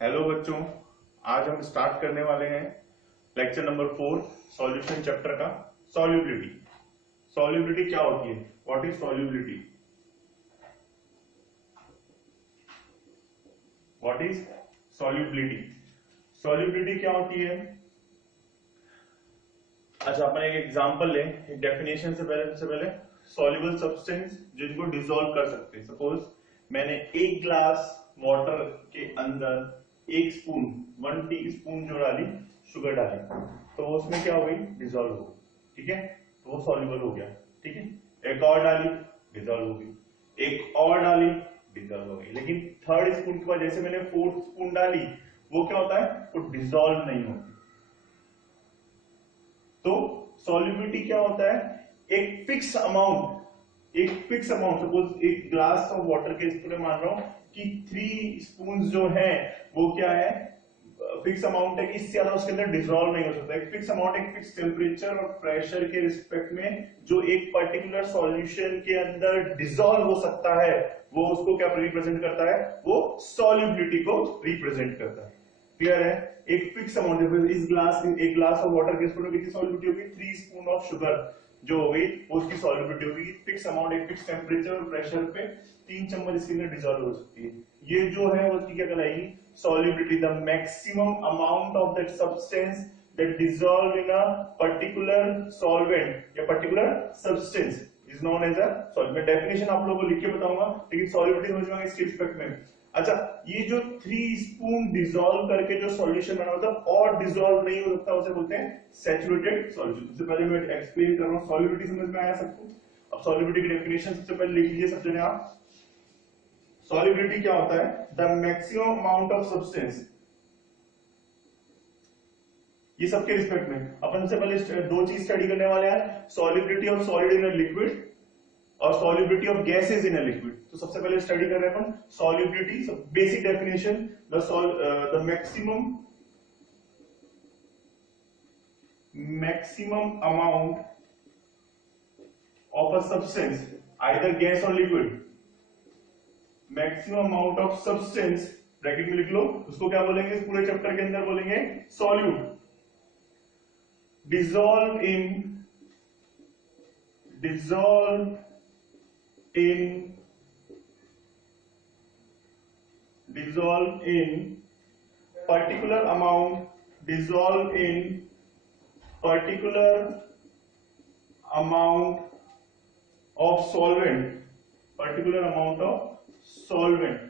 Hello बच्चों, आज हम स्टार्ट करने वाले हैं लेक्चर नंबर 4 सॉल्यूशन चैप्टर का। सॉल्युबिलिटी। सॉल्युबिलिटी क्या होती है? What is solubility? What is solubility? Solubility क्या होती है? अच्छा, अपन एक एग्जांपल लें। एक डेफिनेशन से पहले सबसे पहले सॉल्युबल सब्सटेंस जिनको डिसॉल्व कर सकते हैं। सपोज मैंने एक ग्लास वाटर के अंदर 1 टी स्पून जो डाली, शुगर डाली, तो उसमें क्या हो गई? डिसॉल्व हो गई। ठीक है, तो वो सॉल्युबल हो गया। ठीक है, एक और डाली, डिसॉल्व हो गई, एक और डाली, डिसॉल्व हो गई। लेकिन थर्ड स्पून के बाद जैसे मैंने फोर्थ स्पून डाली, वो क्या होता है? वो डिसॉल्व नहीं होती। तो सॉल्युबिलिटी क्या होता है? एक फिक्स अमाउंट, सपोज एक ग्लास ऑफ वाटर के इसमें मान रहा हूं कि 3 स्पून जो है वो क्या है? फिक्स अमाउंट है कि इससे ज्यादा उसके अंदर डिसॉल्व नहीं हो सकता। एक फिक्स अमाउंट, एक फिक्स टेम्परेचर और प्रेशर के रिस्पेक्ट में जो एक पर्टिकुलर सॉल्यूशन के अंदर डिसॉल्व हो सकता है, वो उसको क्या रिप्रेजेंट करता है? वो सॉल्युबिलिटी को रिप्रेजेंट करता है। क्लियर है? एक फिक्स अमाउंट, इस ग्लास, एक ग्लास ऑफ वाटर के स्पून में कितनी सॉल्युबिलिटी होगी? 3 स्पून ऑफ शुगर जो हो गई, उसकी सॉल्युबिलिटी होगी फिक्स अमाउंट, एक फिक्स टेम्परेचर और प्रेशर पे 3 चम्मच इसके अंदर डिसॉल्व हो सकती है। ये जो है उसकी क्या कहलाएगी? Solubility. The maximum amount of that substance that dissolve in a particular solvent या particular substance is known as a solvent. मैं डेफिनेशन आप लोगों को लिख के बताऊंगा, लेकिन सॉल्युबिलिटी समझ में इसके रिस्पेक्ट में। अच्छा, ये जो 3 स्पून डिसॉल्व करके जो सॉल्यूशन बना होता है और डिसॉल्व नहीं हो सकता, उसे बोलते हैं सैचुरेटेड सॉल्यूशन। सबसे पहले मैं एक्सप्लेन कर रहा हूं, सॉल्युबिलिटी समझ में आया सबको? अब सॉल्युबिलिटी की डेफिनेशन सबसे पहले लिख लीजिए सब जने आप। सॉल्युबिलिटी क्या होता है? The maximum amount of substance. ये सबके रिस्पेक्ट में अपन सबसे पहले 2 चीज स्टडी करने वाले हैं, solubility of solid in a liquid और solubility of gases in a liquid. तो सबसे पहले स्टडी कर रहे हैं अपन solubility. Basic definition, the maximum amount of a substance either gas और liquid. Maximum amount of substance, bracket में लिख लो, उसको क्या बोलेंगे? इस पूरे चैप्टर के अंदर बोलेंगे solute. Dissolve in particular amount, dissolve in particular amount of solvent,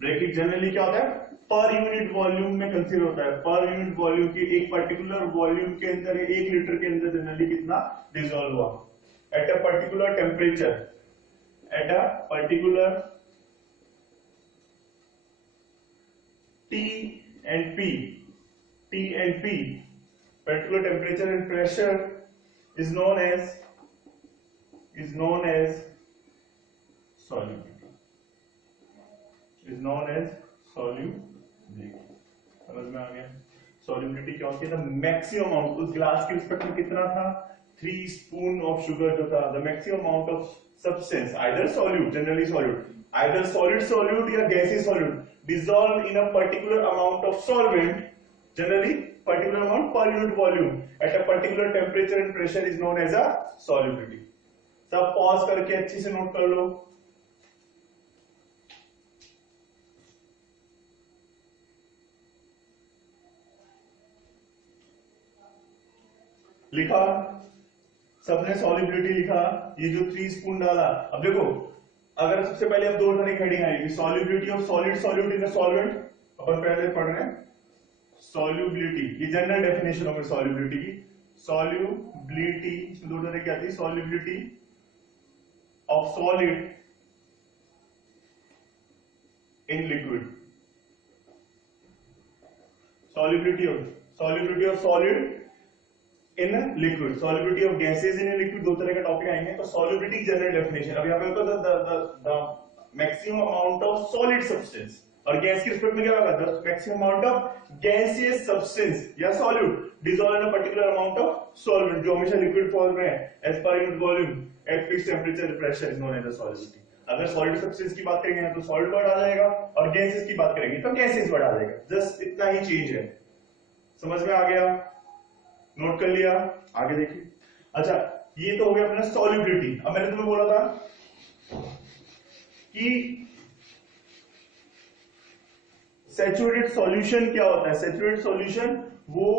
bracket generally क्या होता है? पर यूनिट वॉल्यूम में कंसीडर होता है। पर यूनिट वॉल्यूम की एक पर्टिकुलर वॉल्यूम के अंदर 1 लीटर के अंदर जनरली कितना डिसॉल्व हुआ? At a particular temperature, at a particular T and P, particular temperature and pressure is known as solubility. समझ में आ गया? सॉल्युबिलिटी क्या होती है? द मैक्सिमम अमाउंट, उस ग्लास के रिस्पेक्ट में कितना था? 3 स्पून ऑफ शुगर जो था, the maximum amount of substance either solute, generally solute, either solid solute या गैसी solute, dissolved in a particular amount of solvent, generally particular amount per unit volume at a particular temperature and pressure is known as a solubility. सब pause करके अच्छे से note कर लो। लिखा सबने? Solubility लिखा। ये जो 3 स्पून डाला, अब देखो, अगर सबसे पहले अब 2 तरह की हेडिंग आएगी, solubility of solid solute in a solvent. अपन पहले पढ़ रहे हैं सॉल्युबिलिटी, ये जनरल डेफिनेशन होगी सॉल्युबिलिटी की। सॉल्युबिलिटी इसमें 2 तरह की आती है, solubility of solid in liquid, solubility of solid in liquid, solubility of gases in liquid. 2 तरह का टॉपिक आएंगे। तो सॉल्युबिलिटी की जनरल डेफिनेशन, अब यहाँ पे the maximum amount of solid substance, और गैस के रिस्पेक्ट में क्या होगा? The maximum amount of gaseous substance या solute dissolve in a particular amount of solvent, जो हमेशा लिक्विड फॉर्म में है, as per unit volume at fixed temperature pressure is known as a solubility. अगर सॉलिड सब्सटेंस की बात करेंगे तो सॉलिड वर्ड आ जाएगा, और गैसेस की बात करेंगे तो गैसेस वर्ड आ जाएगा। जस्ट इतना ही चेंज है। समझ में आ गया? नोट कर लिया? आगे देखिए। अच्छा, ये तो हो गया अपना सॉल्युबिलिटी। अब मैंने तुम्हें बोला था कि सैचुरेटेड सॉल्यूशन क्या होता है। सैचुरेटेड सॉल्यूशन वो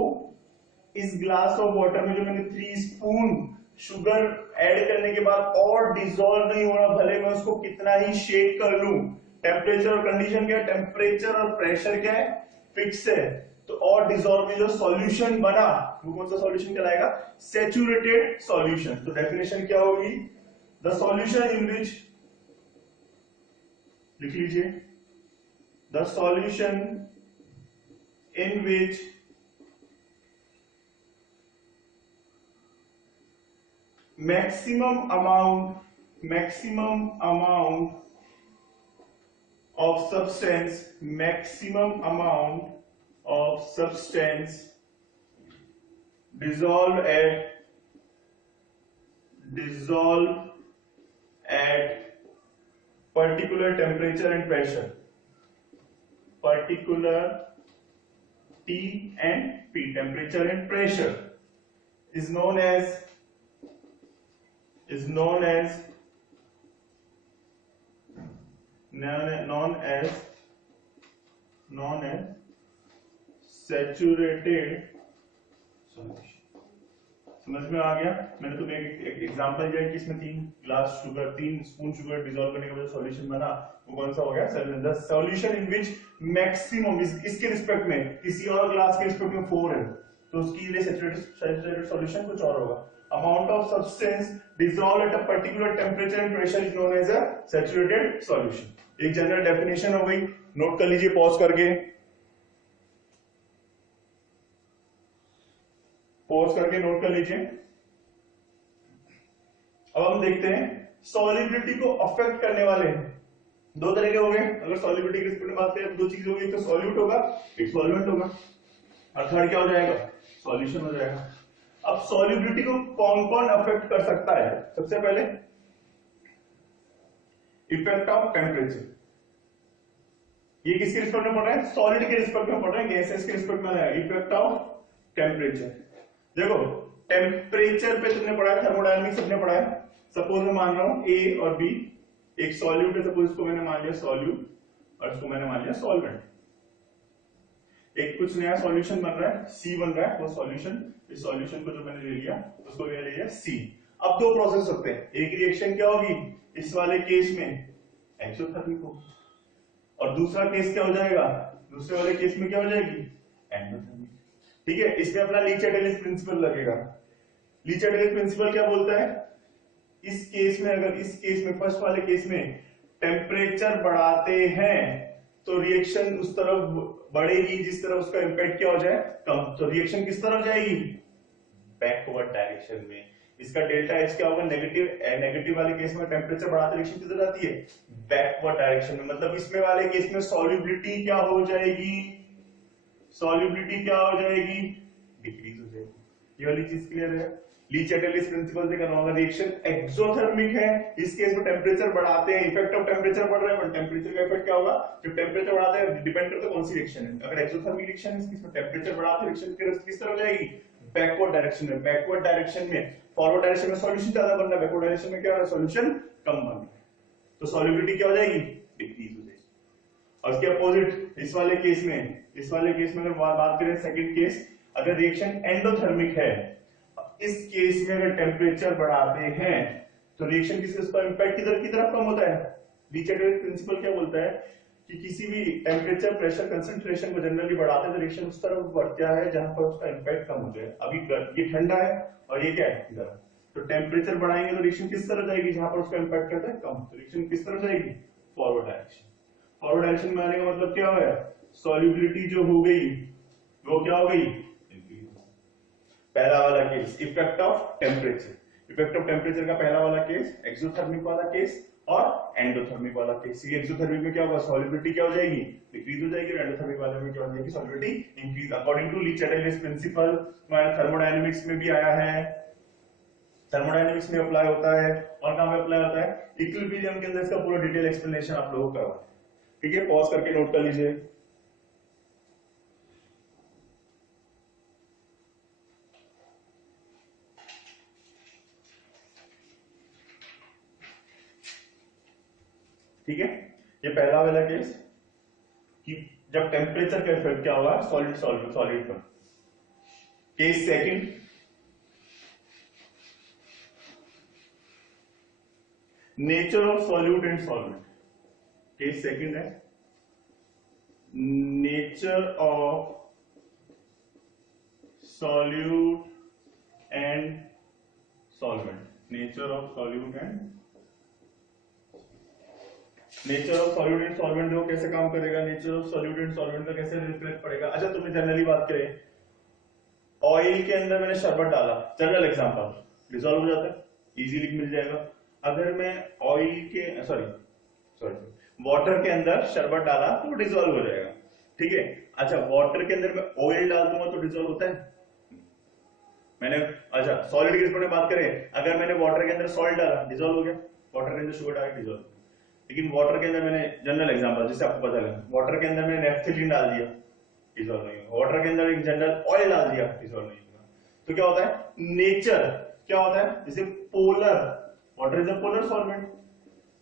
इस ग्लास ऑफ वाटर में जो मैंने 3 स्पून शुगर ऐड करने के बाद और डिसॉल्व नहीं हो रहा, भले मैं उसको कितना ही शेक कर लूं। टेम्परेचर और कंडीशन क्या है? टेम्परेचर और प्रेशर क्या है? फिक्स है। तो और डिसॉल्व में जो सॉल्यूशन बना वो कौन सा सॉल्यूशन कहलाएगा? Saturated solution. तो डेफिनेशन क्या होगी? द सॉल्यूशन इन विच, लिख लीजिए, the solution in which maximum amount of substance dissolve at particular temperature and pressure, particular T and P, temperature and pressure, is known as saturated solution. समझ में आ गया? मैंने तुम्हें एक एग्जांपल दिया कि इसमें 3 स्पून शुगर डिसॉल्व करने के बाद सॉल्यूशन बना, वो कौन सा हो गया? The solution in which maximum, इसके रिस्पेक्ट में, किसी और ग्लास के रिस्पेक्ट में 4 है, तो उसके लिए सैचुरेटेड सॉल्यूशन कुछ और होगा। Amount of substance dissolved at a particular temperature and pressure is known as a saturated solution. एक जनरल डेफिनेशन हो गई, नोट कर लीजिए पॉज करके, नोट कर लीजिए। अब हम देखते हैं सॉल्युबिलिटी को अफेक्ट करने वाले 2 तरह के हो गए। अगर सॉल्युबिलिटी के रिस्पेक्ट में बात करें तो 2 चीजें होगी, एक तो सॉल्यूट होगा, एक सॉल्वेंट होगा, और थर्ड क्या हो जाएगा? सॉल्यूशन हो जाएगा। अब सॉल्युबिलिटी को कौन कौन अफेक्ट कर सकता है? सबसे पहले इफेक्ट ऑफ टेम्परेचर। ये किसके रिस्पेक्ट में पड़ रहा है? सॉलिड के रिस्पेक्ट में पड़ रहा है, गैसेस के रिस्पेक्ट में आएगा। इफेक्ट ऑफ टेम्परेचर, देखो टेम्परेचर पे तुमने पढ़ा है, थर्मोडायनामिक्स सबने पढ़ा है। सपोज मैं मान रहा हूं ए और बी एक सॉल्यूट है, सपोज इसको मैंने मान लिया सॉल्यूट और इसको मैंने मान लिया सॉल्वेंट। एक कुछ नया सॉल्यूशन बन रहा है, सी बन रहा है, वो सॉल्यूशन, इस सॉल्यूशन को जो मैंने ले लिया उसको ले लिया सी। अब 2 प्रोसेस होते हैं, एक रिएक्शन क्या होगी इस वाले केस में? एक्सोथर्मिक होगी, और दूसरा केस क्या हो जाएगा? दूसरे वाले केस में क्या हो जाएगी? एंडोथर्मिक। ठीक है, इसमें अपना ली चैटलिस प्रिंसिपल लगेगा। ली चैटलिस प्रिंसिपल क्या बोलता है? इस केस में, अगर इस केस में, फर्स्ट वाले केस में टेम्परेचर बढ़ाते हैं तो रिएक्शन उस तरफ बढ़ेगी जिस तरफ उसका इंपैक्ट क्या हो जाए? कम। तो रिएक्शन किस तरफ जाएगी? बैकवर्ड डायरेक्शन में। इसका डेल्टा एच क्या होगा? नेगेटिव। नेगेटिव वाले केस में टेम्परेचर बढ़ाते रिएक्शन किधर जाती है? बैकवर्ड डायरेक्शन में। मतलब इसमें वाले केस में सॉल्युबिलिटी क्या हो जाएगी? सॉल्युबिलिटी क्या हो जाएगी? डिक्रीज हो जाएगी। ये वाली चीज क्लियर है? ली चैटलिस प्रिंसिपल से करना होगा। रिएक्शन एक्सोथर्मिक है, इस केस में टेम्परेचर बढ़ाते हैं, इफेक्ट ऑफ टेम्परेचर बढ़ रहा है, पर टेम्परेचर का इफेक्ट क्या होगा? जब टेम्परेचर बढ़ाते हैं, डिपेंड करता है कौन सी रिएक्शन है। अगर एक्सोथर्मिक रिएक्शन है, इसमें टेम्परेचर बढ़ाते रिएक्शन किस तरफ जाएगी? बैकवर्ड डायरेक्शन में। बैकवर्ड डायरेक्शन में, फॉरवर्ड डायरेक्शन में सॉल्यूशन ज्यादा बन रहा है, बैकवर्ड डायरेक्शन में क्या हो रहा है? सॉल्यूशन कम बन रहा है। तो सॉल्युबिलिटी क्या हो जाएगी? डिक्रीज हो जाएगी। और इसके अपोजिट इस वाले केस में अगर बात करें सेकंड केस, अगर रिएक्शन एंडोथर्मिक है, इस केस में अगर टेम्परेचर बढ़ाते हैं तो रिएक्शन किसी उसका इंपैक्ट किधर की तरफ कम होता है? ली चैटलिस प्रिंसिपल क्या बोलता है कि किसी भी टेम्परेचर, प्रेशर, कंसंट्रेशन को जनरली बढ़ाते हैं तो रिएक्शन उस तरफ बढ़ता है जहां पर उसका इंपैक्ट कम हो जाए। अभी ये ठंडा है और ये क्या है? इधर। तो टेम्परेचर बढ़ाएंगे तो रिएक्शन किस तरफ जाएगी? जहां पर उसका इंपैक्ट करता है कम। तो रिएक्शन किस तरफ जाएगी? Forward direction. फॉरवर्ड डायरेक्शन में आने का मतलब क्या है? सॉल्युबिलिटी जो हो गई वो क्या हो गई? पहला वाला case effect of temperature. Effect of temperature का पहला वाला केस एक्सोथर्मिक वाला केस और एंडोथर्मिक वाला केस। ये एक्सोथर्मिक में क्या होगा? सॉल्युबिलिटी क्या हो जाएगी? डिक्रीज हो जाएगी। एंडोथर्मिक वाले में क्या हो जाएगी? Solubility increase. According to Le Chatelier principle, हमारे थर्मोडायनामिक्स में भी आया है, थर्मोडायनेमिक्स में अप्लाई होता है और कहां पे अप्लाई होता है, इक्विलिब्रियम के अंदर। इसका पूरा डिटेल एक्सप्लेनेशन आप लोगों को करवा, ठीक है, पॉज करके नोट कर लीजिए। ठीक है, ये पहला वाला केस कि जब टेम्परेचर का इफेक्ट क्या होगा सॉलिड सॉल्वेंट सॉलिड पर। Case second, nature of solute and solvent. Case second है nature of solute and solvent. Nature of solute and nature of solute and solvent जो कैसे काम करेगा, nature of solute and solvent का कैसे reflect पड़ेगा। अच्छा, तुम्हें जनरली बात करें, ऑयल के अंदर मैंने शरबत डाला, जनरल एग्जांपल, डिसॉल्व हो जाता है, इजीली मिल जाएगा। अगर मैं ऑयल के सॉरी वाटर के अंदर शरबत डाला तो डिसॉल्व हो जाएगा, ठीक है। अच्छा, वाटर के अंदर मैं ऑयल डाल दूंगा तो डिसॉल्व होता है मैंने। अच्छा, सॉलिड के इसमें बात करें, अगर मैंने वाटर के अंदर सॉल्ट डाला डिसॉल्व हो गया, वाटर के अंदर शुगर डाला डिसॉल्व। लेकिन वाटर के अंदर मैंने, जनरल एग्जांपल जिससे आपको पता लगे, वाटर के अंदर मैंने नेफ्थलीन डाल दिया, डिसॉल्व नहीं होगा। वाटर के अंदर एक जनरल ऑयल डाल दिया, डिसॉल्व नहीं होगा। तो क्या होता है, नेचर क्या होता है, जैसे polar, water is a polar solvent,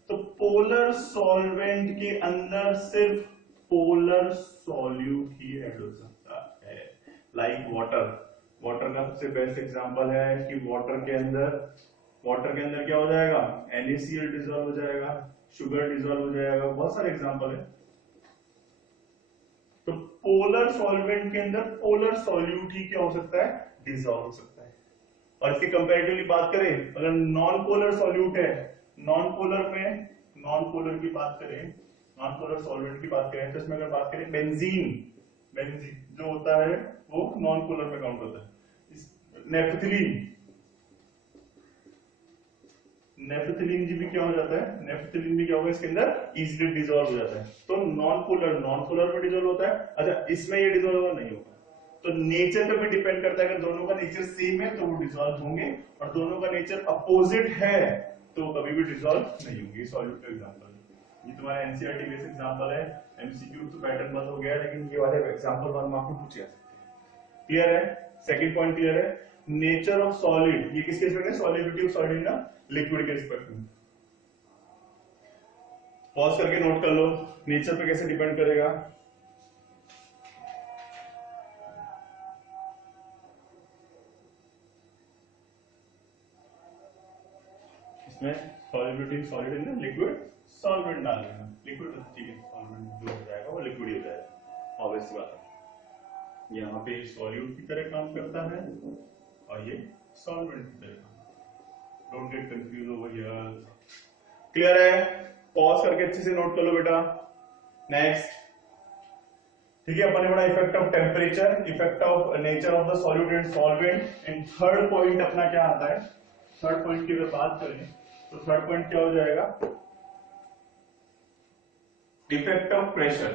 तो पोलर सॉल्वेंट के अंदर सिर्फ पोलर सॉल्यूट ही ऐड हो सकता है, लाइक वाटर। वाटर का सबसे बेस्ट एग्जांपल है कि वाटर के अंदर क्या हो जाएगा, NaCl डिसॉल्व हो जाएगा, शुगर डिसॉल्व हो जाएगा, बहुत सारे एग्जांपल है। तो पोलर सॉल्वेंट के अंदर पोलर सॉल्यूट ही क्या हो सकता है, डिसॉल्व हो सकता है। और इसके कंपैरेटिवली बात करें, अगर नॉन पोलर सॉल्यूट है, नॉन पोलर की बात करें, नॉन पोलर सॉल्वेंट की बात करें, तो इसमें अगर बात करें बेंजीन जो होता है वो नॉन पोलर में काउंट होता है। नेफ्थलीन जी भी क्या हो जाता है, नेफ्थलीन भी क्या होगा, इसके अंदर इजीली डिसॉल्व हो जाता है। तो नॉन पोलर में डिसॉल्व होता है। अच्छा, इसमें ये डिसॉल्व होगा नहीं होगा, तो नेचर पे भी डिपेंड करता है। अगर दोनों का नेचर सेम है तो वो डिसॉल्व होंगे, और दोनों का नेचर अपोजिट है तो कभी भी डिसॉल्व नहीं होंगे। सॉल्यूट का एग्जांपल ये तुम्हारा एनसीईआरटी बेस्ड एग्जांपल है, एमसीक्यू तो पैटर्न बंद हो गया, लेकिन ये वाले एग्जांपल वन मार्क में पूछे जा सकते हैं। क्लियर है, सेकंड पॉइंट क्लियर है। नेचर ऑफ सॉलिड, ये किसके रिस्पेक्ट में, सॉलिबिलिटी ऑफ सॉलिड ना लिक्विड के रिस्पेक्ट में। पॉज करके नोट कर लो, नेचर पे कैसे डिपेंड करेगा। इसमें सॉलिबिलिटी सॉलिड है ना, लिक्विड सॉल्वेंट डाल देना, लिक्विड ठीक है, सॉल्वेंट जो हो जाएगा वो लिक्विड ही हो जाएगा, ऑब्वियस सी बात है। यहाँ पे सॉल्यूट की तरह काम करता है और ये सॉल्वेंट की तरह। Don't get confuse over here. Clear है, पॉज करके अच्छे से नोट कर लो बेटा। नेक्स्ट, ठीक है, अपने बड़ा effect of temperature, effect of nature of the solute and solvent. And third point अपना क्या आता है, थर्ड पॉइंट की अगर बात करें तो थर्ड पॉइंट क्या हो जाएगा, effect of pressure,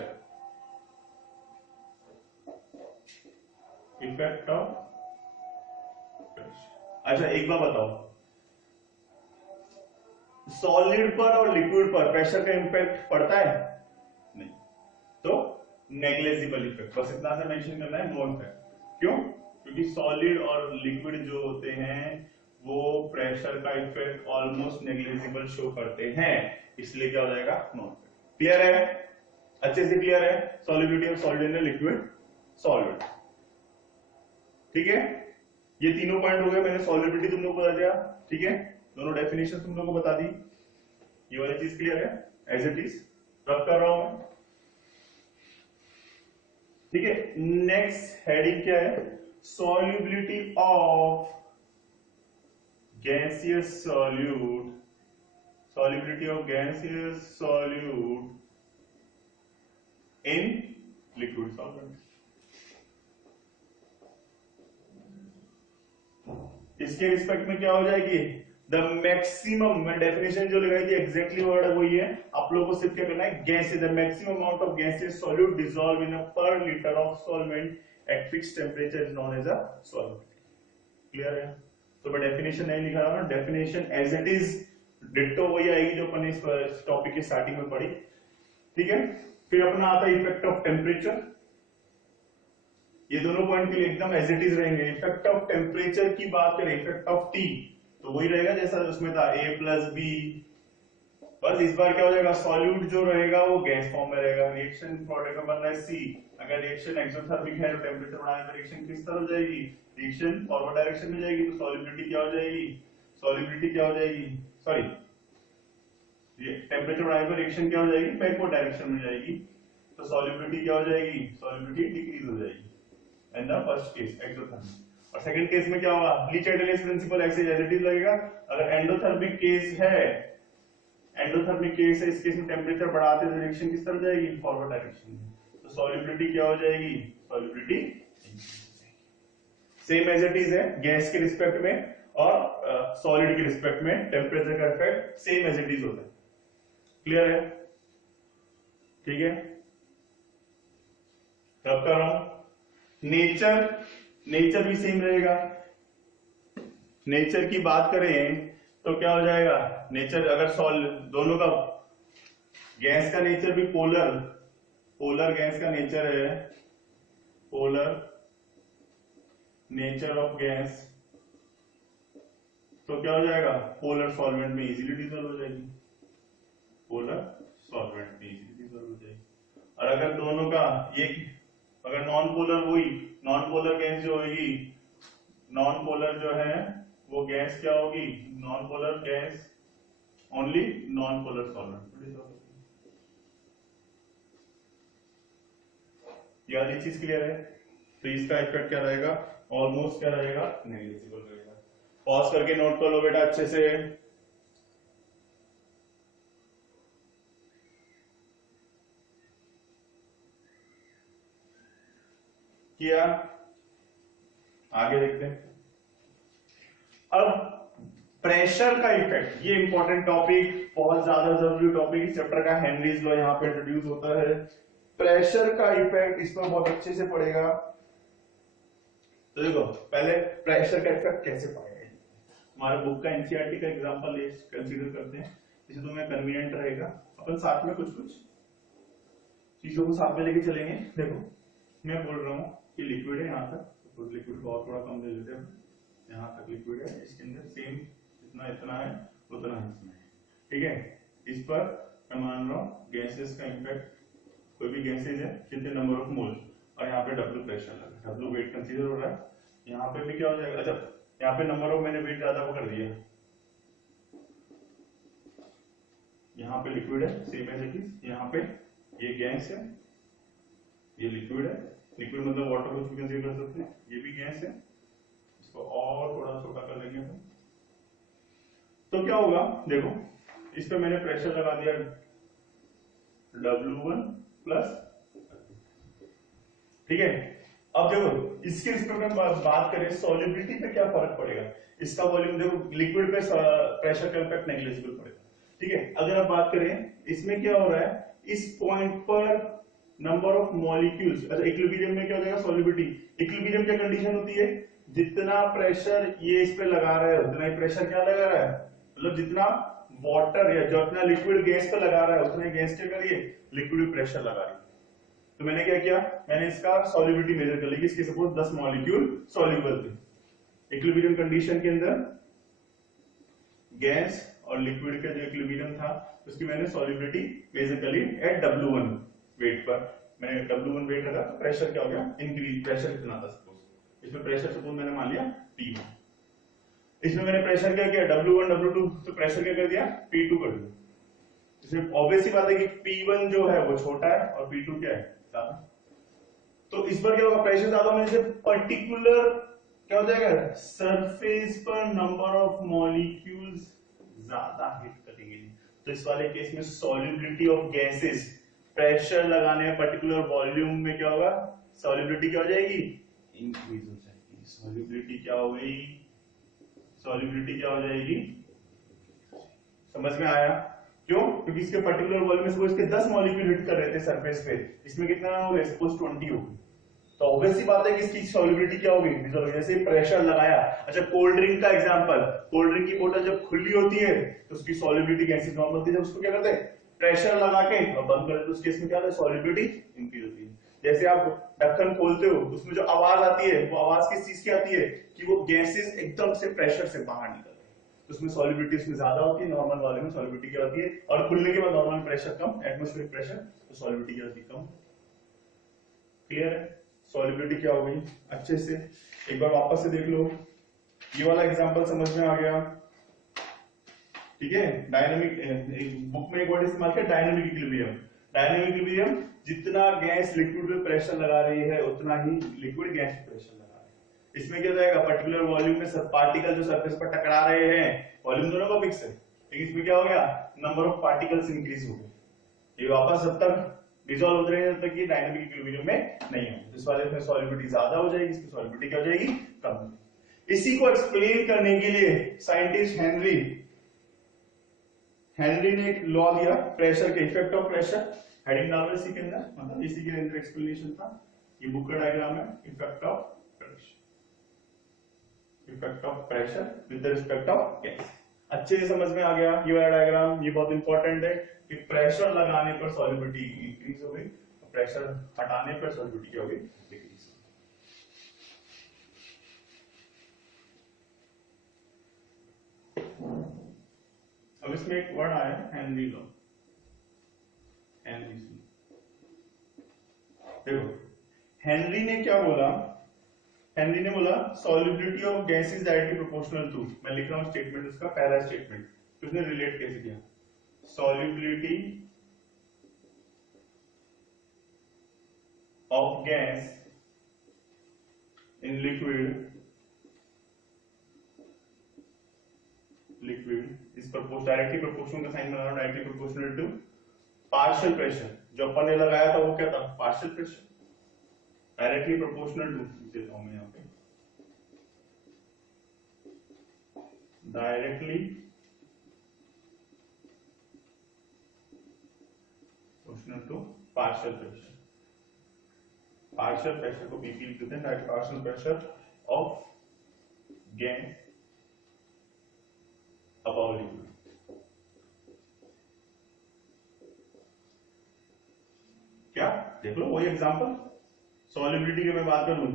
effect of pressure. अच्छा, एक बात बताओ, सॉलिड पर और लिक्विड पर प्रेशर का इंपैक्ट पड़ता है? नहीं, तो नेग्लिजिबल इफेक्ट, बस इतना सा मेंशन करना है, नो इफेक्ट। क्यों? क्योंकि सॉलिड और लिक्विड जो होते हैं वो प्रेशर का इफेक्ट ऑलमोस्ट नेग्लिजिबल शो करते हैं, इसलिए क्या हो जाएगा, नो इफेक्ट। क्लियर है, अच्छे से क्लियर है। Solubility of solid in liquid solvent, ठीक है, ये तीनों पॉइंट हो गए। मैंने सॉलिबिलिटी तुम लोग को बता दिया, ठीक है, दोनों डेफिनेशन तुम लोग को बता दी, ये वाली चीज क्लियर है, एज इट इज रब कर रहा हूं मैं, ठीक है। नेक्स्ट हेडिंग क्या है, solubility of gaseous solute, solubility of gaseous solute in liquid solvent. इसके रिस्पेक्ट में क्या हो जाएगी, द मैक्सिमम, मैं डेफिनेशन जो लगाई थी एग्जैक्टली वर्ड है वो ये है, आप लोगों को सिर्फ क्या करना है, gas the maximum amount of gaseous solute dissolve in a per litre of solvent at fixed temperature is known as a solubility. Clear है, तो मैं डेफिनेशन नहीं लिखा रहा हूं, definition as it is ditto वही आएगी जो अपन इस टॉपिक की स्टार्टिंग में पढ़ी। ठीक है, फिर अपना आता है इफेक्ट ऑफ टेम्परेचर। ये दोनों पॉइंट के लिए एकदम एज इट इज रहेंगे। इफेक्ट ऑफ टेम्परेचर की बात करें, इफेक्ट ऑफ टी, तो वही रहेगा जैसा उसमें था A प्लस बी। बस इस बार क्या हो जाएगा, सॉल्यूट जो रहेगा वो गैस फॉर्म में रहेगा। रिएक्शन प्रोडक्ट का बनना है C। अगर रिएक्शन एक्सोथर्मिक है तो टेम्परेचर बढ़ाने पर रिएक्शन किस तरह हो जाएगी, रिएक्शन फॉरवर्ड डायरेक्शन में जाएगी, तो सॉल्युबिलिटी क्या हो जाएगी, सॉल्युबिलिटी क्या हो जाएगी, सॉरी टेम्परेचर बढ़ाने पर रिएक्शन क्या हो जाएगी, बैकवर्ड डायरेक्शन में जाएगी, तो सॉल्युबिलिटी क्या हो जाएगी, सॉल्युबिलिटी डिक्रीज हो जाएगी in the first case exothermic. और सेकंड केस में क्या होगा, Le Chatelier principle ex as it is लगेगा। अगर एंडोथर्मिक केस है, एंडोथर्मिक केस है, इस केस में टेम्परेचर बढ़ाते हैं रिएक्शन किस तरह जाएगी, फॉरवर्ड डायरेक्शन में, तो सॉल्युबिलिटी क्या हो जाएगी, solubility same as it is है गैस के रिस्पेक्ट में और सॉलिड के रिस्पेक्ट में टेम्परेचर का effect same as it is होता है। क्लियर है, ठीक है। अब कर रहा हूं नेचर भी सेम रहेगा। नेचर की बात करें तो क्या हो जाएगा, नेचर अगर दोनों का गैस का नेचर भी पोलर गैस का नेचर है, पोलर नेचर ऑफ गैस, तो क्या हो जाएगा, पोलर सॉल्वेंट में इजीली डिसॉल्व हो जाएगी, पोलर सॉल्वेंट में इजीली डिसॉल्व हो जाएगी। और अगर दोनों का ये अगर नॉन पोलर गैस जो होगी, नॉन पोलर जो है वो गैस क्या होगी, non polar gas only non polar solvent. याद ये चीज क्लियर है, तो इसका इफेक्ट क्या रहेगा, ऑलमोस्ट क्या रहेगा, नेग्लिजिबल रहेगा। पॉज करके नोट कर लो बेटा अच्छे से। किया, आगे देखते हैं। अब प्रेशर का इफेक्ट, ये इंपॉर्टेंट टॉपिक, बहुत ज्यादा जरूरी टॉपिक इस चैप्टर का, हेनरीज लॉ यहाँ पे इंट्रोड्यूस होता है। प्रेशर का इफेक्ट इसमें बहुत अच्छे से पड़ेगा। तो देखो पहले प्रेशर का इफेक्ट कैसे पड़ेगा, हमारे बुक का एनसीईआरटी का एग्जांपल कंसीडर करते हैं, इसे तुम्हें कन्वीनियंट रहेगा, अपन साथ में कुछ चीजों को साथ में लेके चलेंगे। देखो मैं बोल रहा हूँ कि लिक्विड है यहाँ तक, तो लिक्विड को और थोड़ा कम ले लेते हैं, यहाँ तक लिक्विड है, इसके अंदर सेम इतना है उतना इसमें है, ठीक है। इस पर मैं मान रहा हूँ गैसेस का इम्पैक्ट, कोई भी गैसेज है कितने नंबर ऑफ मोल, और यहाँ पे W प्रेशर लगा, W वेट कंसीडर हो रहा है, यहाँ पे भी क्या हो जाएगा, अच्छा यहाँ पे नंबर ऑफ मैंने वेट ज्यादा पकड़ दिया, यहाँ पे लिक्विड है सेम एज इट इज, यहाँ पे ये गैस है, ये लिक्विड है, लिक्विड मतलब वाटर को भी कंसीडर कर सकते हैं, ये भी गैस है, इसको और थोड़ा छोटा कर लेंगे तो क्या होगा, देखो इस पे मैंने प्रेशर लगा दिया W1 प्लस, ठीक है। अब देखो इसके रिस्पेक्ट में बात करें सॉल्युबिलिटी पे क्या फर्क पड़ेगा, इसका वॉल्यूम देखो, लिक्विड पे प्रेशर का इफेक्ट नेग्लिजिबल पड़ेगा, ठीक है। अगर आप बात करें इसमें क्या हो रहा है, इस पॉइंट पर नंबर ऑफ मॉलिक्यूल्स, अच्छा इक्विलिब्रियम में क्या हो जाएगा, सॉल्युबिलिटी, इक्विलिब्रियम क्या कंडीशन होती है, जितना प्रेशर ये इस पे लगा रहा है उतना ही प्रेशर क्या लगा रहा है, मतलब जितना वाटर या जितना लिक्विड गैस पे लगा रहा है उतना गैस क्या करिए, लिक्विड प्रेशर लगा रही है। तो मैंने क्या किया, मैंने इसका सॉल्युबिलिटी मेजर कर ली, इसके सपोज 10 मॉलिक्यूल सॉल्युबल थे इक्विलिब्रियम कंडीशन के अंदर, गैस और लिक्विड का जो इक्विलिब्रियम था उसकी मैंने सॉल्युबिलिटी मेजर कर ली एट W1 वेट पर, मैंने W1 वेट रखा तो प्रेशर क्या हो गया, इंक्रीज, प्रेशर कितना था सपोज, इसमें प्रेशर सपोज मैंने मान लिया P1, इसमें मैंने प्रेशर क्या किया W1 W2, तो प्रेशर क्या कर दिया P2 कर दिया। इसमें ऑब्वियस सी बात है कि P1 जो है वो छोटा है और P2 क्या है ज्यादा, तो इस पर क्या होगा, प्रेशर ज्यादा होने से पर्टिकुलर क्या हो जाएगा, सरफेस पर नंबर ऑफ मॉलिक्यूल्स ज्यादा हिट करेंगे, तो इस वाले केस में सॉल्युबिलिटी ऑफ गैसेस, प्रेशर लगाने पर्टिकुलर वॉल्यूम में क्या होगा, सॉल्युबिलिटी क्या हो जाएगी, इंक्रीज हो जाएगी। सॉल्युबिलिटी क्या हो गई, सॉल्युबिलिटी क्या हो जाएगी, समझ में आया, क्यों, क्योंकि इसके पर्टिकुलर वॉल्यूम में सपोज इसके 10 मॉलिक्यूल हिट कर रहे थे सरफेस पे, इसमें कितना हो गया, सपोज 20 हो गए, तो ऑब्वियस सी बात है कि इसकी सॉल्युबिलिटी क्या होगी, जैसे प्रेशर लगाया। अच्छा, कोल्ड ड्रिंक का एग्जांपल, कोल्ड ड्रिंक की बोतल जब खुली होती है तो उसकी सॉल्युबिलिटी कैसी नॉर्मल होती है, जब उसको क्या करते हैं प्रेशर लगा के और बंद करते, तो उस केस में क्या होता है सॉल्युबिलिटी इंक्रीज होती है। जैसे आप ढक्कन खोलते हो उसमें जो आवाज आती है वो आवाज किस चीज की आती है कि वो गैसेस एकदम से प्रेशर से बाहर निकल रहे हैं, तो उसमें सॉल्युबिलिटी उसमें ज्यादा होती है, नॉर्मल वाले में सॉल्युबिलिटी क्या होती है, और खुलने के बाद नॉर्मल प्रेशर कम, एटमॉस्फेरिक प्रेशर, तो सॉल्युबिलिटी क्या होती है कम। क्लियर है, सॉल्युबिलिटी क्या हो गई अच्छे से। एक बार वापस से देख लो, ये वाला एग्जांपल समझ में आ गया, ठीक है। डायनेमिक बुक में एक वर्ड इस्तेमाल किया डायनेमिक इक्विलिब्रियम। डायनेमिक इक्विलिब्रियम, जितना गैस लिक्विड में प्रेशर लगा रही है उतना ही लिक्विड गैस में प्रेशर लगा रहा है। इसमें क्या हो जाएगा, पर्टिकुलर वॉल्यूम में सब पार्टिकल जो सरफेस पर टकरा रहे हैं, वॉल्यूम दोनों का फिक्स है, लेकिन इसमें क्या हो गया नंबर ऑफ पार्टिकल्स इंक्रीज हो गए। ये वापस जब तक डिसॉल्व होते रहे तब तक ये डायनेमिक इक्विलिब्रियम में नहीं होगा। इस वाले में सॉल्युबिलिटी ज्यादा हो जाएगी, इसकी सॉल्युबिलिटी क्या हो जाएगी कम। इसी को एक्सप्लेन करने के लिए साइंटिस्ट हेनरी ने एक लॉ दिया प्रेशर के, इफेक्ट ऑफ प्रेशर, हेडिंग डालो इसी के अंदर, मतलब इसी के अंदर एक्सप्लेनेशन था। ये बुक का डायग्राम है, effect of pressure, effect of pressure with respect of gas. अच्छे से समझ में आ गया ये वाला डायग्राम, ये बहुत इंपॉर्टेंट है कि प्रेशर लगाने पर सॉल्युबिलिटी इंक्रीज हो गई, प्रेशर हटाने पर सॉल्युबिलिटी क्या हो गई डिक्रीज। अब इसमें एक वर्ड आया हेनरी लॉ, हेनरी। देखो हेनरी ने क्या बोला, हेनरी ने बोला solubility of gas is directly proportional to, मैं लिख रहा हूं स्टेटमेंट, उसका पहला स्टेटमेंट, उसने रिलेट कैसे किया, solubility of gas in liquid is directly proportional का साइन बना रहा हूं, directly proportional to partial pressure, जो अपन ने लगाया था वो क्या था partial pressure, directly proportional to, देता हूं मैं यहां पे directly proportional to partial pressure, partial pressure को पीपी लिख देते हैं, direct partial pressure of gas above liquid. क्या देख लो वही एग्जांपल, सॉल्युबिलिटी की मैं बात करूं,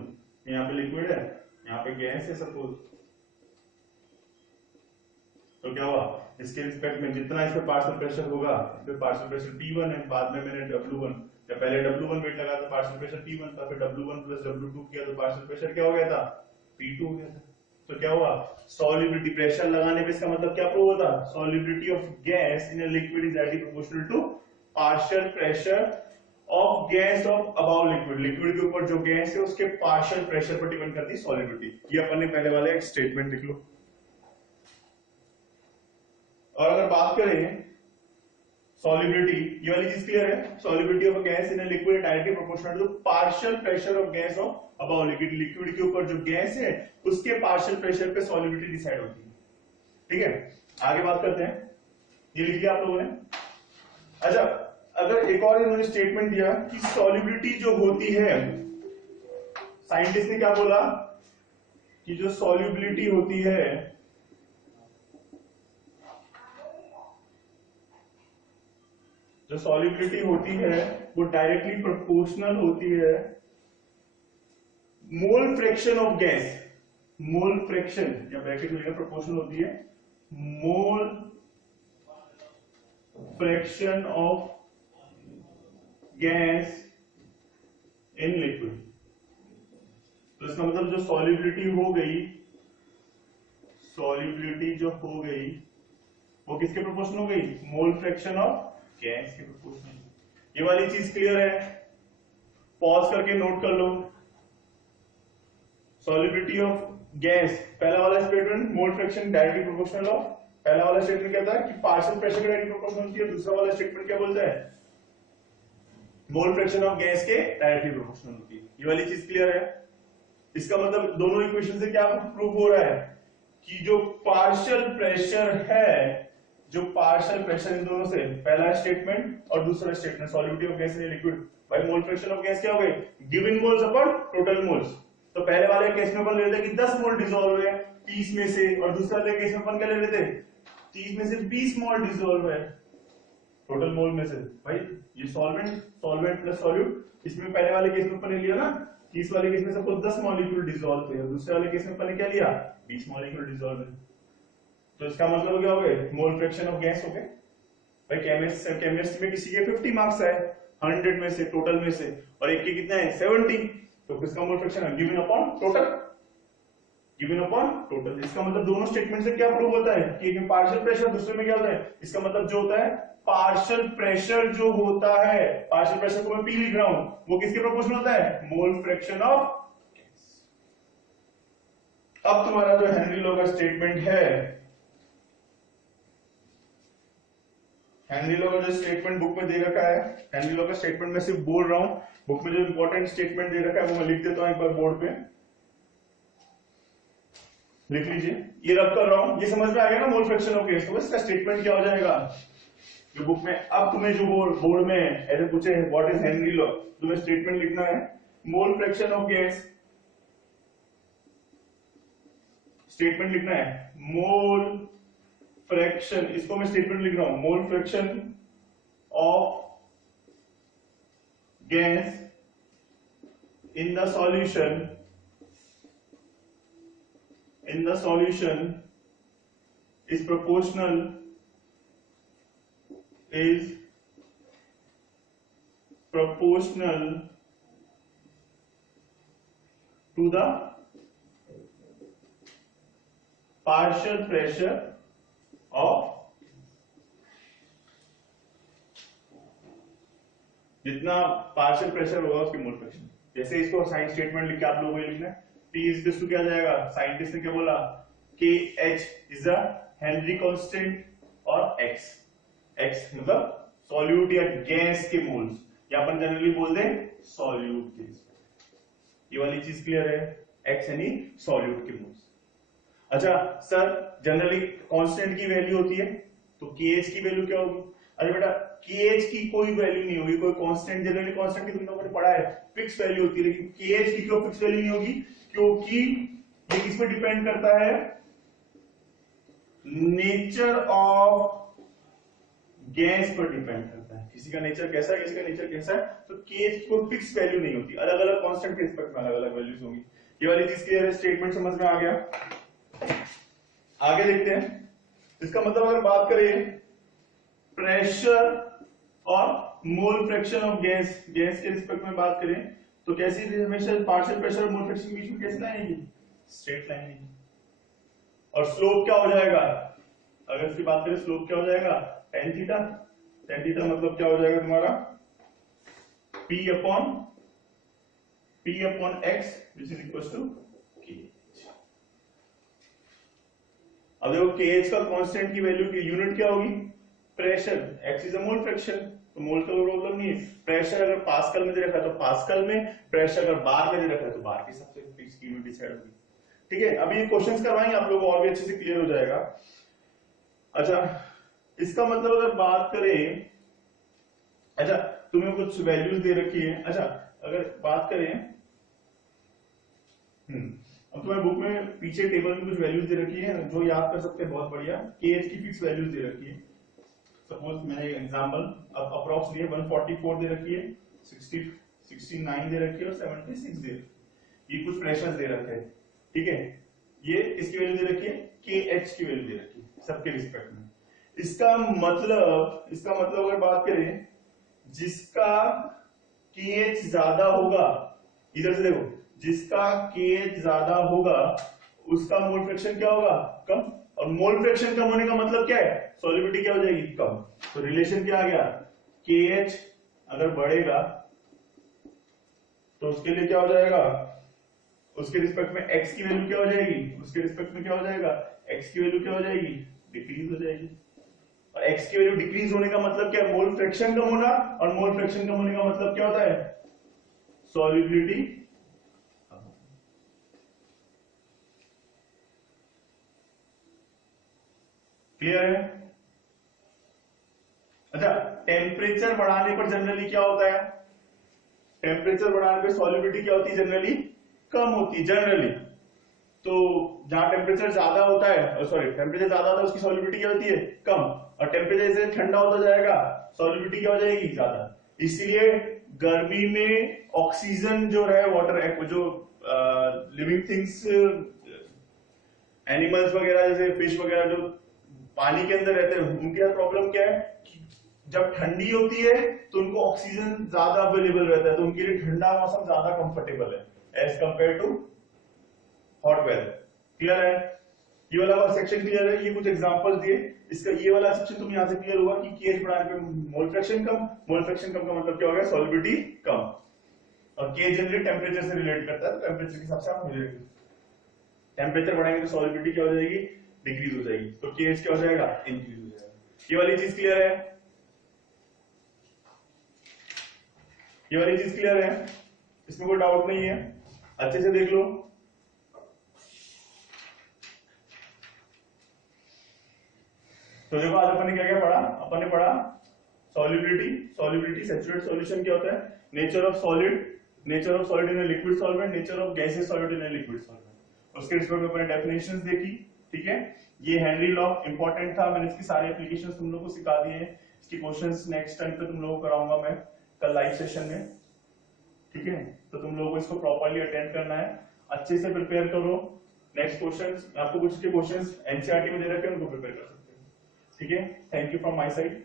यहाँ पे लिक्विड है, यहाँ पे गैस है सपोज, तो क्या हुआ इसके रिस्पेक्ट में जितना इस पे पार्शियल प्रेशर होगा, इस पे पार्शियल प्रेशर P1 है, बाद में मैंने W1, जब पहले W1 वेट लगा तो पार्शियल प्रेशर P1 था, फिर W1 प्लस W2 किया तो पार्शियल प्रेशर क्या हो गया था P2 हो गया था। तो क्या हुआ सॉल्युबिलिटी, प्रेशर लगाने पे इसका मतलब क्या प्रूव होता, solubility of gas in a liquid is directly proportional to partial pressure of gas of above liquid, liquid के ऊपर जो गैस है उसके पार्शियल प्रेशर पर डिपेंड करती है सॉल्युबिलिटी। ये अपन ने पहले वाले एक स्टेटमेंट लिख लो। और अगर बात करें सॉल्युबिलिटी, ये वाली चीज क्लियर है, solubility of gas in a liquid directly proportional to partial pressure of gas of above liquid, liquid के ऊपर जो गैस है उसके पार्शियल प्रेशर पे सॉल्युबिलिटी डिसाइड होती है। ठीक है, आगे बात करते हैं, ये लिख लिया आप लोगों ने। अच्छा, अगर एक और इन्होंने स्टेटमेंट दिया कि सॉल्युबिलिटी जो होती है, साइंटिस्ट ने क्या बोला कि जो सॉल्युबिलिटी होती है जो सॉल्युबिलिटी होती है वो डायरेक्टली प्रोपोर्शनल होती है mole fraction of gas, mole fraction या ब्रैकेट में लिखा प्रोपोर्शनल होती है mole fraction of gas in liquid. तो इसका मतलब जो सॉल्युबिलिटी हो गई, सॉल्युबिलिटी जो हो गई वो किसके प्रोपोर्शनल हो गई, मोल फ्रैक्शन ऑफ गैस के प्रोपोर्शनल। ये वाली चीज क्लियर है, पॉज करके नोट कर लो। सॉल्युबिलिटी ऑफ गैस, पहला वाला statement mole fraction directly proportional of, पहला वाला स्टेटमेंट कहता है कि पार्शियल प्रेशर के डायरेक्टली प्रोपोर्शनल होती है, दूसरा वाला स्टेटमेंट क्या बोलता है मोल फ्रैक्शन ऑफ गैस के डायरेक्टली प्रोपोर्शनल होती है। ये वाली चीज क्लियर है। इसका मतलब दोनों इक्वेशन से क्या प्रूव हो रहा है कि जो पार्शियल प्रेशर है, जो पार्शियल प्रेशर इन दोनों से, पहला स्टेटमेंट और दूसरा statement, solubility of gas in liquid by mole fraction of gas क्या हो गए, given moles upon total moles. तो पहले वाले केस में अपन ले रहे थे कि 10 मोल डिसॉल्व है 30 में से, और दूसरे वाले केस में अपन क्या ले रहे थे 30 में से 20 मोल डिसॉल्व है टोटल मोल में से। भाई ये सॉल्वेंट प्लस सॉल्यूट, इसमें पहले वाले केस में अपन ने लिया ना 30 वाले केस में सपोज 10 मॉलिक्यूल डिसॉल्व थे, और दूसरे वाले केस में अपन ने क्या लिया 20 मॉलिक्यूल डिसॉल्व है। तो इसका मतलब क्या हो गए, मोल फ्रैक्शन ऑफ गैस हो गए। भाई केमिस्ट्री में किसी के 50 मार्क्स है 100 में से, टोटल में से, और एक के कितना है 70, तो किसका मोल फ्रैक्शन है given upon total, given upon total. इसका मतलब दोनों स्टेटमेंट से क्या प्रूव होता है कि एक में पार्शियल प्रेशर, दूसरे में क्या होता है, इसका मतलब जो होता है पार्शियल प्रेशर जो होता है, पार्शियल प्रेशर को मैं पी लिख रहा हूं, वो किसके प्रोपोर्शनल होता है, मोल फ्रैक्शन ऑफ। अब तुम्हारा जो हेनरी लॉ का स्टेटमेंट है, हेनरी लॉ का जो स्टेटमेंट बुक में दे रखा है, हेनरी लॉ का स्टेटमेंट मैं सिर्फ बोल रहा हूं, बुक में जो इंपॉर्टेंट स्टेटमेंट दे रखा है वो मैं लिख देता हूं एक बार बोर्ड पे, लिख लीजिए। ये रब कर रहा हूं, ये समझ में आ गया ना मोल फ्रैक्शन ऑफ गैस, तो इसका स्टेटमेंट क्या हो जाएगा जो बुक में। अब तुम्हें जो बोर्ड में ऐसे पूछे व्हाट इज हेनरी लॉ, तुम्हें स्टेटमेंट लिखना है mole fraction of gas, statement लिखना है मोल फ्रैक्शन, इसको मैं स्टेटमेंट लिख रहा हूं mole fraction of gas in the solution, in the solution is proportional to the partial pressure of, जितना पार्शियल प्रेशर होगा उसकी मोल फ्रैक्शन। जैसे इसको साइन स्टेटमेंट लिख के आप लोगों को लिखना है, T इज इक्वल टू क्या जाएगा, साइंटिस्ट ने क्या बोला KH is a Henry constant, और X मतलब सॉल्यूट या गैस के मोल्स, या अपन जनरली बोल दें सॉल्यूट के। ये वाली चीज क्लियर है, X यानी सॉल्यूट के मोल्स। अच्छा सर जनरली कांस्टेंट की वैल्यू होती है, तो KH की वैल्यू क्या होगी, अरे बेटा KH की कोई वैल्यू नहीं होगी, कोई कांस्टेंट, जनरली कांस्टेंट की तुम लोगों ने पढ़ा है फिक्स वैल्यू होती है, लेकिन KH की क्यों फिक्स वैल्यू नहीं होगी, क्योंकि ये किस पे डिपेंड करता है, नेचर ऑफ गैस पर डिपेंड करता है। किसी का नेचर कैसा है, किसी का नेचर कैसा है, तो KH की कोई फिक्स वैल्यू नहीं होती, अलग अलग कांस्टेंट के रिस्पेक्ट में अलग अलग वैल्यूज होंगी। ये वाली चीज क्लियर है, स्टेटमेंट समझ में आ गया। आगे देखते हैं, इसका मतलब अगर बात करें प्रेशर और मोल फ्रैक्शन ऑफ गैस के रिस्पेक्ट में बात करें, तो कैसी हमेशा पार्शियल प्रेशर और मोल फ्रैक्शन के बीच में कैसी लाइन है, स्ट्रेट लाइन है। और स्लोप क्या हो जाएगा, अगर इसकी बात करें स्लोप क्या हो जाएगा tan थीटा, मतलब क्या हो जाएगा तुम्हारा P upon x which is equal to KH। अब देखो KH का कांस्टेंट की वैल्यू की यूनिट क्या होगी, pressure, x is a mole fraction, तो मोल का कोई प्रॉब्लम नहीं है। प्रेशर अगर पास्कल में दे रखा है तो पास्कल में, प्रेशर अगर बार में दे रखा है तो बार के हिसाब से इसकी यूनिट डिसाइड होगी। ठीक है, अभी ये क्वेश्चंस करवाएंगे आप लोगों को और भी अच्छे से क्लियर हो जाएगा। अच्छा इसका मतलब अगर बात करें, अच्छा तुम्हें कुछ वैल्यूज दे रखी है, अच्छा अगर बात करें अब तुम्हें बुक में पीछे टेबल में कुछ वैल्यूज दे रखी है जो याद कर सकते हैं, बहुत बढ़िया। KH की फिक्स वैल्यूज दे रखी है, सपोज मैंने एग्जांपल अब अप्रॉक्स लिए 144 दे रखी है, 69 दे रखी है और 76 दे रखी है, ये कुछ प्रेशर्स दे रखे हैं। ठीक है, ये इसकी वैल्यू दे रखी है, KH की वैल्यू दे रखी है सबके रिस्पेक्ट में। इसका मतलब अगर बात करें जिसका KH ज्यादा होगा, इधर से देखो, जिसका KH ज्यादा होगा उसका मोल फ्रैक्शन क्या होगा, कम, और मोल फ्रैक्शन कम होने का मतलब क्या है, सॉल्युबिलिटी क्या हो जाएगी, कम। तो रिलेशन क्या आ गया, KH अगर बढ़ेगा तो उसके लिए क्या हो जाएगा, उसके रिस्पेक्ट में x की वैल्यू क्या हो जाएगी, उसके रिस्पेक्ट में क्या हो जाएगा, x की वैल्यू क्या हो जाएगी, डिक्रीज हो जाएगी। और x की वैल्यू डिक्रीज होने का मतलब क्या है, मोल फ्रैक्शन कम होना, और मोल फ्रैक्शन कम होने का मतलब क्या होता है, सॉल्युबिलिटी। क्लियर है, अच्छा, टेम्परेचर बढ़ाने पर जनरली क्या होता है? टेम्परेचर बढ़ाने पर सॉल्युबिलिटी क्या होती है? जनरली कम होती है जनरली। तो जहां टेम्परेचर ज्यादा होता है, सॉरी टेम्परेचर ज्यादा होता है उसकी सॉल्युबिलिटी क्या होती है? कम। और टेम्परेचर जैसे ठंडा होता जाएगा सॉल्युबिलिटी क्या हो जाएगी? ज्यादा। इसलिए गर्मी में ऑक्सीजन जो है वाटर जो लिविंग थिंग्स एनिमल्स वगैरह जैसे फिश वगैरह जो पानी के अंदर रहते हैं उनके साथ प्रॉब्लम क्या है कि जब ठंडी होती है तो उनको ऑक्सीजन ज्यादा अवेलेबल रहता है, तो उनके लिए ठंडा मौसम ज्यादा कंफर्टेबल है as compare to hot weather. Clear है? ये वाला सेक्शन क्लियर है? ये कुछ एग्जांपल्स दिए, इसका ये वाला सेक्शन तुम यहां से क्लियर होगा कि केएच बढ़ाने पे मोल फ्रैक्शन कम। मोल फ्रैक्शन कम का मतलब क्या हो गया? सॉल्युबिलिटी कम। और के जनरली टेम्परेचर से रिलेट करता है, टेम्परेचर के हिसाब से आप मिलेंगे। टेम्परेचर बढ़ाएंगे तो सॉल्युबिलिटी क्या हो जाएगी? डिक्रीज हो जाएगी, तो केएच क्या हो जाएगा? इंक्रीज हो जाएगा। ये वाली चीज क्लियर है? ये वाली चीज क्लियर है? इसमें कोई डाउट नहीं है? अच्छे से देख लो। तो देखो आज अपन ने क्या क्या पढ़ा? अपन ने पढ़ा सॉल्युबिलिटी। सॉल्युबिलिटी सैचुरेटेड सॉल्यूशन क्या होता है, nature of solid, nature of solid in a liquid solvent, nature of gaseous solid in a liquid solvent. उसके रिस्पेक्ट में अपने डेफिनेशंस देखी। ठीक है, ये हेनरी लॉ इंपॉर्टेंट था, मैंने इसकी सारी एप्लीकेशंस तुम लोगों को सिखा दिए हैं। इसकी क्वेश्चंस नेक्स्ट टाइम पे तुम लोगों को कराऊंगा मैं कल लाइव सेशन में। ठीक है, तो तुम लोगों को इसको प्रॉपर्ली अटेंड करना है, अच्छे से प्रिपेयर करो। नेक्स्ट क्वेश्चंस आपको कुछ के क्वेश्चंस एनसीईआरटी में दे रखे हैं उनको प्रिपेयर कर सकते हो। ठीक है, thank you from my side.